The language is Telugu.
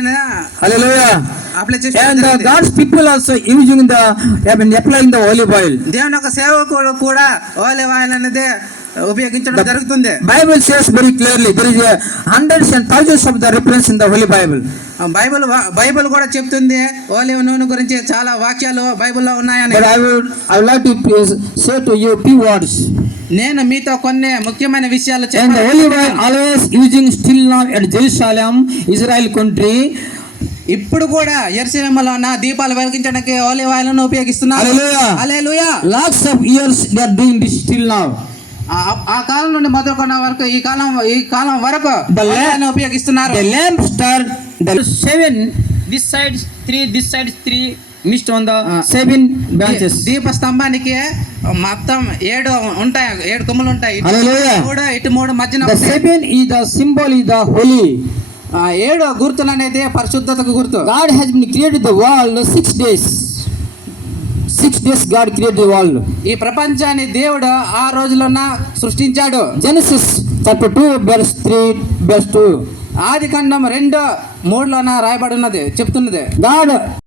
ఆయన Hallelujah. అప్లై And చేసి God's people also using applying the olive oil. దేవుని యొక్క సేవకుడు కూడా ఆలివ్ ఆయిల్ అనేది ఉపయోగించడం జరుగుతుంది. Bible says very clearly there is hundreds and thousands of the reference in the Holy Bible. Bible కూడా చెప్తుంది ఆలివ్ నూనె గురించి చాలా వాక్యాలు బైబిల్లో ఉన్నాయని. But I would like to say to you few words. నేను మీతో కొన్ని ముఖ్యమైన విషయాలు And the olive oil always using still now at Jerusalem, Israel country. ఇప్పుడు కూడా యెరూషలేములో ఉన్న దీపాలు వెలిగించడానికి ఆలివ్ ఆయిల్ ను ఉపయోగిస్తున్నారు. Hallelujah. Hallelujah. Lots of years they are doing this still now. ఆ కాలం నుండి మొదలుకొన్న వరకు ఈ కాలం వరకు ఉపయోగిస్తున్నారు. The lamp star, the 7 this side 3, this side 3, missed on the 7 branches. దీప స్తంభానికి మొత్తం 7 ఉంటాయి, 7 కొమ్మలు ఉంటాయి. ఇటు 3 మధ్యన. The 7 is the symbol is the holy. 7 గుర్తులు అనేది పరిశుద్ధతకు గుర్తు. God has been created the world 6 days. 6 days God created the world. ఈ ప్రపంచాన్ని దేవుడు 6 రోజుల్లోన సృష్టించాడు. Genesis chapter 2 verse 3 verse 2. ఆదికాండం 2:3 రాయబడి ఉన్నది, చెప్తున్నది. God